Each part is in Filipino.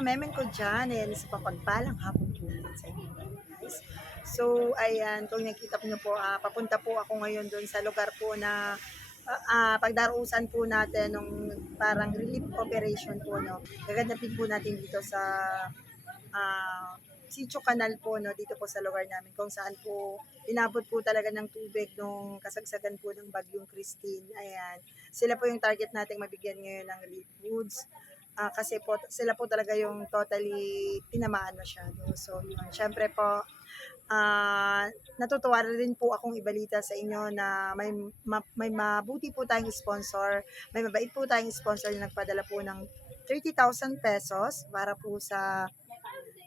kamemen ko dyan, ayan, sa papagpalang hapon po sa inyo. So, ayan, kung nakita niyo po, ah, papunta po ako ngayon doon sa lugar po na ah, ah, pagdarusan po natin ng parang relief operation po, no. Gaganapin po natin dito sa ah, Sitio Canal po, no, dito po sa lugar namin, kung saan po inabot po talaga ng tubig nung kasagsagan po ng bagyong Christine. Ayan. Sila po yung target nating mabigyan ngayon ng relief goods. Ah, kasi po, sila po talaga yung totally tinamaan masyado. So, yun. Siyempre po, ah natutuwa rin po akong ibalita sa inyo na may, ma- may mabuti po tayong sponsor, may mabait po tayong sponsor na nagpadala po ng 30,000 pesos para po sa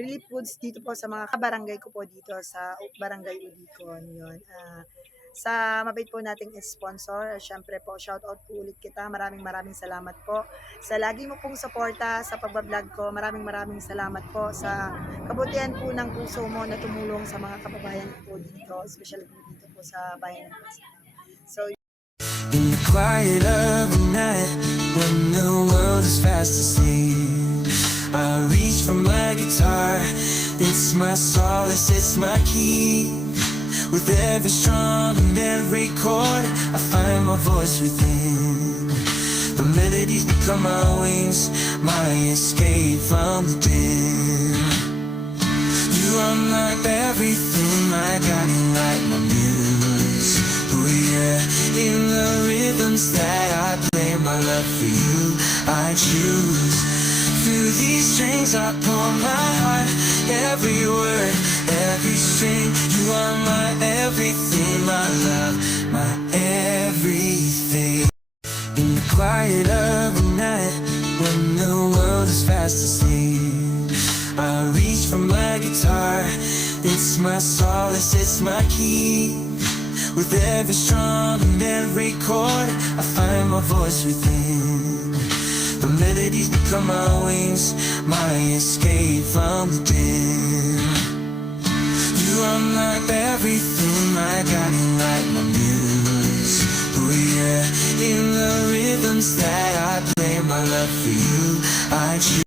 relief goods dito po sa mga kabarangay ko po dito sa Barangay Udicon. Yun. Ah, sa mabait po nating sponsor, syempre po, shout out po ulit kita. Maraming maraming salamat po. Sa lagi mo pong suporta sa pagbablog ko, maraming maraming salamat po sa kabutihan po ng puso mo na tumulong sa mga kababayan po dito, especially po dito po sa bayan ng. So, In the quiet of the night, when the world is fast asleep, I reach for my guitar. It's my solace, it's my key. With every strum and every chord, I find my voice within. The melodies become my wings, my escape from the dim. You unlock everything, my guiding light, my muse. Oh yeah, in the rhythms that I play, my love for you, I choose. Through these strings, I pour my heart, every word, every string. You are my everything, my love, my everything. In the quiet of the night, when the world is fast asleep, I reach for my guitar. It's my solace, it's my key. With every strum and every chord, I find my voice within. The melodies become my wings, my escape from the dim. Unlock everything, my guiding light, my muse. Oh yeah, in the rhythms that I play, my love for you, I choose.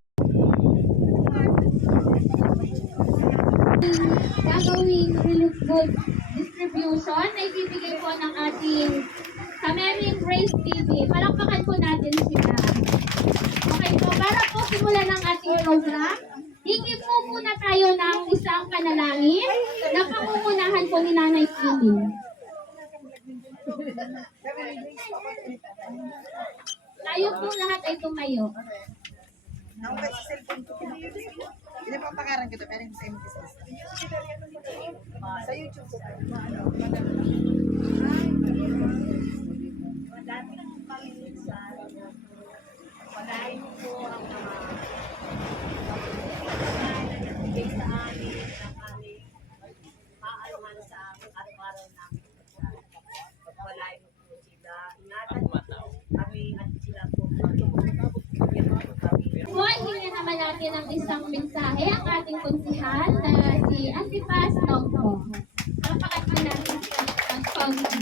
gagawing relief good distribution na ibibigay po ng ating Kamerin Grace TV. Palakpakan po natin sila. Okay po, para po simulan ng ating program, hingin po muna tayo ng isang panalangin na pangungunahan po ni Nanay Kimi. Tayo po lahat ay tumayo. Ako ba sa cellphone ko? Hindi pa pangaran ko to, pero hindi sa inyo business. Sa YouTube ko. Pagayin mo po ang mga nagbigay sa amin ng aming maaluhan sa araw-araw namin. Pagpalain mo po sila. Ingatan mo po kami at sila po. Bigyan mo po kami. Po, hinga naman natin ang isang mensahe ang ating konsihal na si Antipas Nongko. Palakpakan po natin si ang Pausi.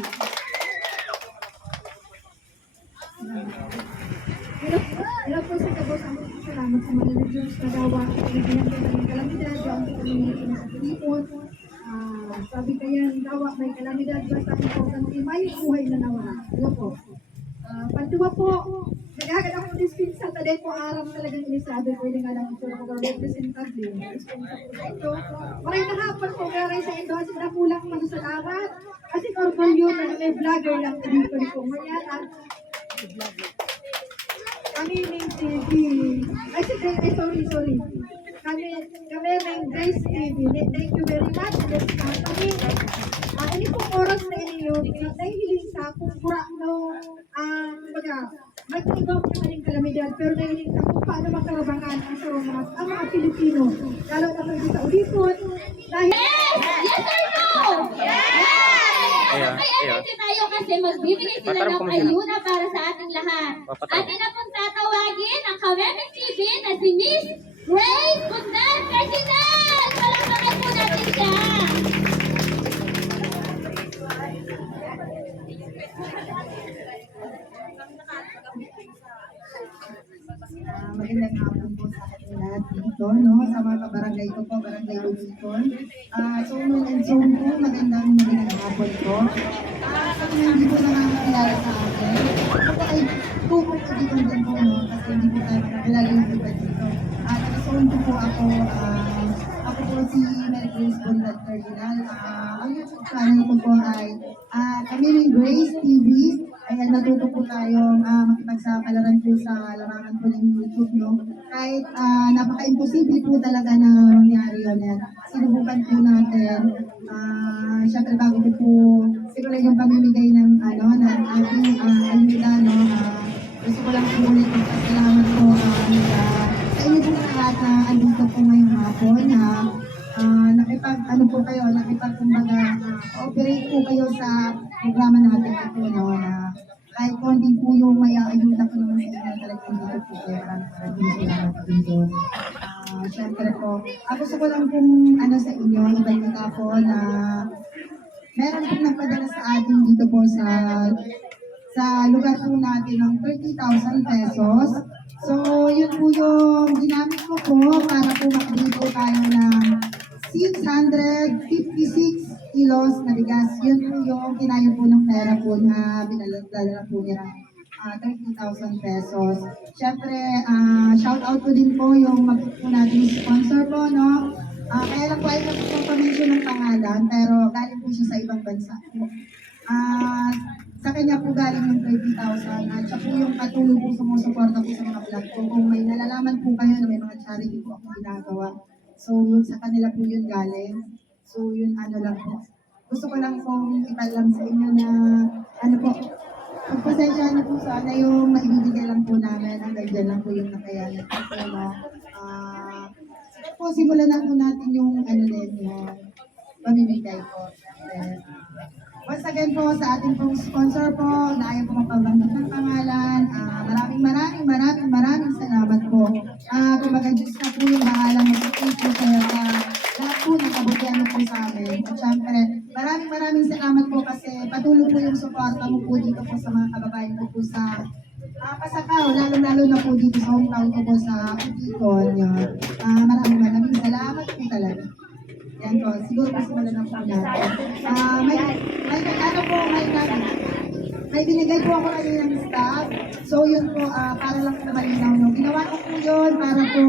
Hello, po sa kabos ang salamat sa mga Diyos na dawa at pinagbilang ko ng kalamidad yung ang community na sa Pilipon. Ah, sabi kaya dawa may kalamidad basta importante may buhay na nawala. Hello po. Ah, pantuwa po, nagagad ako dispensa taday po aram talagang inisado pwede nga lang ito ako representable. Sa ito. Maray na hapon po maray sa ito kasi nakulang magsalamat. Kasi orgulyo na may vlogger lang dito ko. Mayan, Kamiling TV. Ay, sige, ay, sorry, sorry. Kami, kami ng Grace TV. Thank you very much. This company. Ah, ini pong oras na inyo, nahihiling sa kung pura no, ah, baga, mag-ibang maling kalamidad, pero nahihiling sa kung paano makarabangan ang sa mga, ang mga Pilipino. Lalo na kayo sa Ulipon. Dahil, Yes or no? Yes! May energy tayo kasi magbibigay sila ng ayuda para sa ating lahat. Atin na pong tatawagin ang Kamemen TV na si Miss Grace Bundan President! Palakpakan po natin siya! Ah, magandang hapon po sa ating lahat. dito, no? Sa mga kabarangay ko po, barangay Lumiton. Ah, so, noon and so po, magandang magandang hapon po. Ah, sa mga hindi po nakakakilala sa akin, ako ay tukot ko dito din po, no? Kasi hindi po tayo makakilala yung iba dito. Ko po ako, ah, ako po si Mary Grace Bondat Cardinal. Ah, ang YouTube channel ko po ay ah, kami ng Grace TV. Ayan, natuto po tayong uh, makipagsakalaran po sa larangan po ng YouTube, no? Kahit ah, napaka-imposible po talaga na mangyari yun. Yan. Sinubukan po natin. Ah, Siyempre, bago ko po siguro yung pamimigay ng, ano, ng ating uh, ayuda, no? Ah, gusto ko lang po ulit magpasalamat po ah, sa, sa inyo po lahat na andito po ngayong hapon, na ah, nakipag, ano po kayo, nakipag, kumbaga, cooperate po kayo sa programa natin ito, no, na kahit konti po yung may ayuda ko naman sa inyo talagang dito po kaya maraming salamat po doon. Ah, Siyempre po, ako gusto ko lang pong ano sa inyo, ibalita po na meron pong nagpadala sa atin dito po sa sa lugar po natin ng 30,000 pesos. So, yun po yung ginamit ko po para po makabili po tayo ng 656 kilos na bigas. Yun po yung kinayo po ng pera po na binalala po niya ah, 30,000 pesos. Siyempre, ah, shout out po din po yung mag po natin sponsor po, no? Ah, kaya lang po ay nagpapamention ng pangalan, pero galing po siya sa ibang bansa po. Ah, sa kanya po galing yung 30,000 at siya po yung patuloy po sumusuporta po sa mga vlog ko. Kung may nalalaman po kayo na may mga charity po ako ginagawa. So, yun sa kanila po yun galing. So, yun ano lang po. Gusto ko lang pong italam sa inyo na ano po, Pagpasensya na po sana yung maibibigay lang po namin. Hanggang dyan lang po yung nakayanan po po? Ah, sige po, simulan na po natin yung ano din, yung pamimigay po. Siyempre. Once again po sa ating pong sponsor po, na ayaw po mapabanggit ng pangalan. Ah, maraming maraming maraming maraming salamat po. Ah, kumbaga Diyos na po yung bahala mag-thank po sa sa lahat po ng kabutihan mo po sa amin. At syempre, maraming maraming salamat po kasi patuloy po yung suporta mo po dito po sa mga kababayan ko po sa Ah, Pasakaw, lalo-lalo na po dito sa hometown ko po sa Utikon. Yun. Ah, maraming maraming salamat po talaga. Yan po, siguro mas wala na po natin. Ah, may, po, may, may binigay po ako kanina ng staff. So yun po, ah, para lang na malinaw nyo. Ginawa ko po yun para po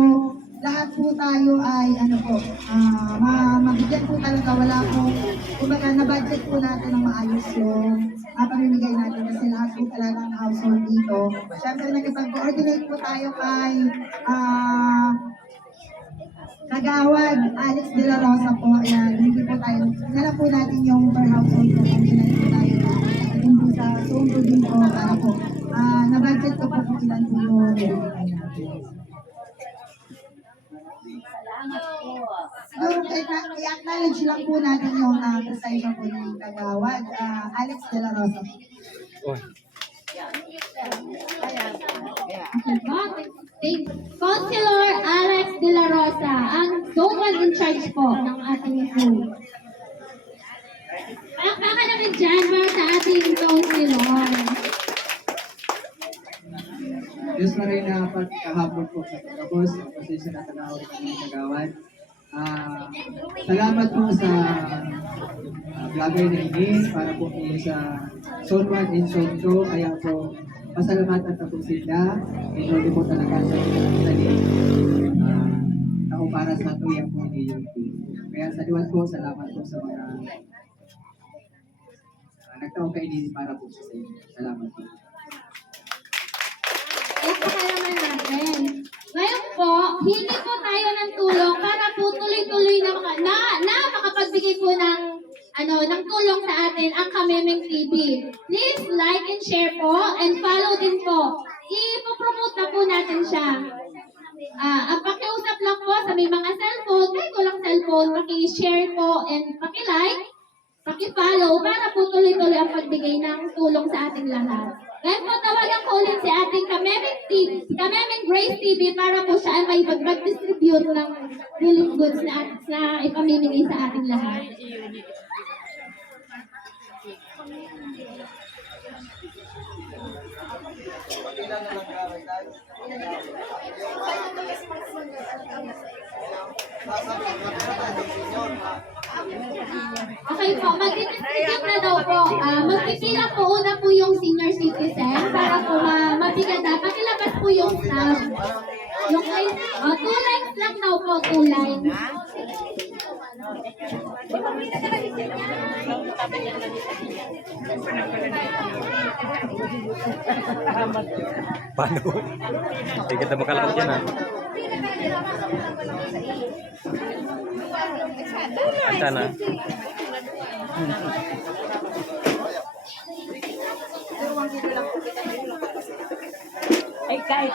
lahat po tayo ay ano po, ah, ma mabigyan po talaga wala po, kumbaga na budget po natin ng maayos yung ah, pamimigay natin kasi lahat po talaga ng household dito. Siyempre nakipag-coordinate po tayo kay ah, Kagawad, Alex De La Rosa po, ayan, hindi po tayo, nala po natin yung per household po, ilan po tayo, din po sa zone po din po, para po, ah, na-budget ko po kung ilan po yung bibigay natin. Siguro, i- i-acknowledge lang po natin yung uh, presensya po ni Kagawad, ah, Alex De La Rosa. Thank Councilor Alex De La Rosa, ang zone 1 in charge po ng ating zone. Palakpakan namin dyan para sa ating councilor. Diyos na rin na pagkahapon po sa pagkabos, ang pasensya na tanaw rin kami kagawad. Ah, salamat po sa uh, vlogger na ini para po po sa Zone 1 and Zone 2. Kaya po, pasalamatan na po sila. Enjoy po talaga sa tali. Uh, ako para sa tuyang po ni UP. Kaya sa liwan po, salamat po sa mga uh, nagtaong kainin para po sa inyo. Salamat po. Palakpakan naman natin. Ngayon po, hingi po tayo ng tulong para po tuloy-tuloy na, na, na makapagbigay po ng ano, ng tulong sa atin ang Kamemeng TV. Please like and share po and follow din po. Ipopromote na po natin siya. Ah, ang pakiusap lang po sa may mga cellphone, kahit walang cellphone, paki-share po and paki-like, paki-follow para po tuloy-tuloy ang pagbigay ng tulong sa ating lahat. Ngayon po, tawagan ko ulit si ating Kamemeng TV, si Kamemeng Grace TV para po siya ay may mag- mag-distribute ng relief goods na, na ipamimigay sa ating lahat. Okay po, mag-distribute na daw po. Ah, magpipila po una po yung senior citizen para po ma mabigyan na. Pakilabas po yung staff. Yung line, oh, two lines lang daw po, two lines. Paano? Hindi kita makalakot yan ha. Sana. Ay kahit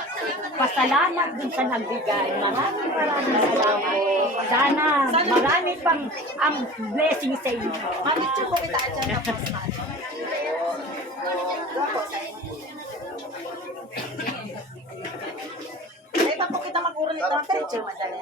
pasalamat dun sa nagbigay. Maraming maraming salamat. Sana marami pang ang blessing sa inyo. Mamicture po kita dyan na pasman. Ay, pa po kita mag-uro nito. Picture, madali.